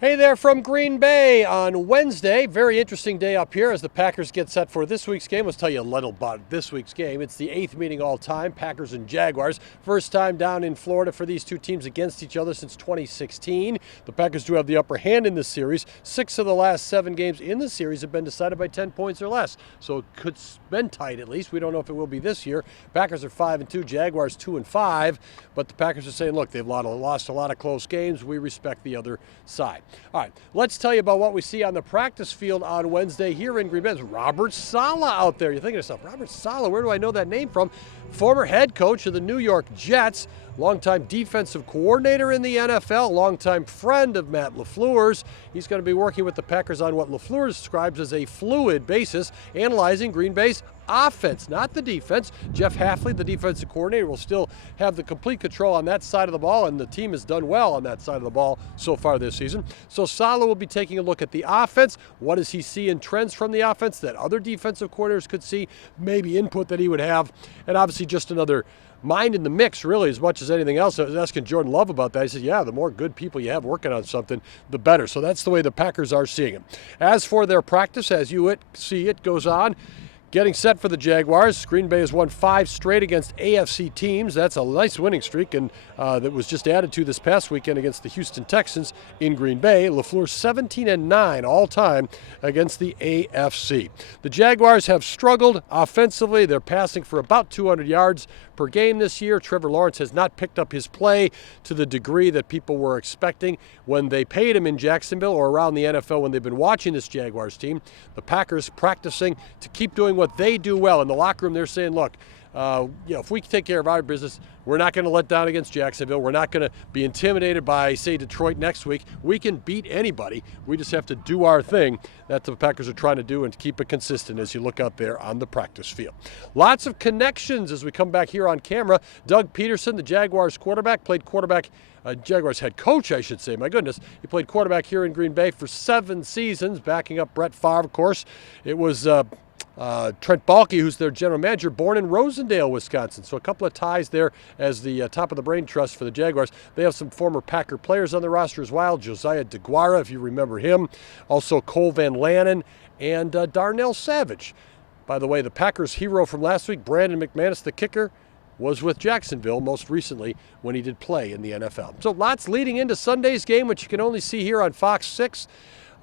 Hey there from Green Bay on Wednesday. Very interesting day up here as the Packers get set for this week's game. Let's tell you a little about this week's game. It's the 8th meeting all time, Packers and Jaguars. First time down in Florida for these two teams against each other since 2016. The Packers do have the upper hand in this series. 6 of the last 7 games in the series have been decided by 10 points or less. So it could been tight at least. We don't know if it will be this year. Packers are 5-2, Jaguars 2-5. But the Packers are saying, look, they've lost a lot of close games. We respect the other side. All right, let's tell you about what we see on the practice field on Wednesday here in Green Bay. It's Robert Saleh out there. You're thinking to yourself, Robert Saleh, where do I know that name from? Former head coach of the New York Jets, longtime defensive coordinator in the NFL, longtime friend of Matt LaFleur's. He's going to be working with the Packers on what LaFleur describes as a fluid basis, analyzing Green Bay's offense, not the defense. Jeff Hafley, the defensive coordinator, will still have the complete control on that side of the ball, and the team has done well on that side of the ball so far this season. So Saleh will be taking a look at the offense. What does he see in trends from the offense that other defensive coordinators could see, maybe input that he would have, and obviously just another mind in the mix, really, as much as anything else. I was asking Jordan Love about that. He said, yeah, the more good people you have working on something, the better. So that's the way the Packers are seeing it. As for their practice, as you see it goes on, getting set for the Jaguars. Green Bay has won 5 straight against AFC teams. That's a nice winning streak, and that was just added to this past weekend against the Houston Texans in Green Bay. LaFleur 17-9 all-time against the AFC. The Jaguars have struggled offensively. They're passing for about 200 yards per game this year. Trevor Lawrence has not picked up his play to the degree that people were expecting when they paid him in Jacksonville or around the NFL when they've been watching this Jaguars team. The Packers practicing to keep doing what they do well. In the locker room, they're saying, look, if we take care of our business, we're not going to let down against Jacksonville. We're not going to be intimidated by, say, Detroit next week. We can beat anybody. We just have to do our thing. That's what the Packers are trying to do and to keep it consistent as you look out there on the practice field. Lots of connections as we come back here on camera. Doug Peterson, the Jaguars quarterback, played quarterback, Jaguars head coach, I should say. My goodness. He played quarterback here in Green Bay for 7 seasons, backing up Brett Favre, of course. It was Trent Baalke, who's their general manager, born in Rosendale, Wisconsin. So a couple of ties there as the top of the brain trust for the Jaguars. They have some former Packer players on the roster as well. Josiah DeGuara, if you remember him. Also Cole Van Lanen and Darnell Savage. By the way, the Packers hero from last week, Brandon McManus, the kicker, was with Jacksonville most recently when he did play in the NFL. So lots leading into Sunday's game, which you can only see here on Fox 6.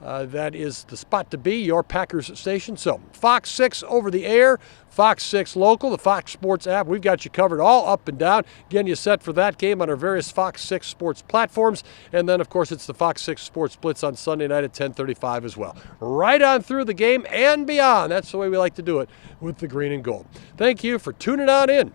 That is the spot to be, your Packers station. So Fox 6 over the air, Fox 6 local, the Fox Sports app. We've got you covered all up and down, getting you set for that game on our various Fox 6 Sports platforms. And then, of course, it's the Fox 6 Sports Blitz on Sunday night at 10:35 as well. Right on through the game and beyond. That's the way we like to do it with the green and gold. Thank you for tuning on in.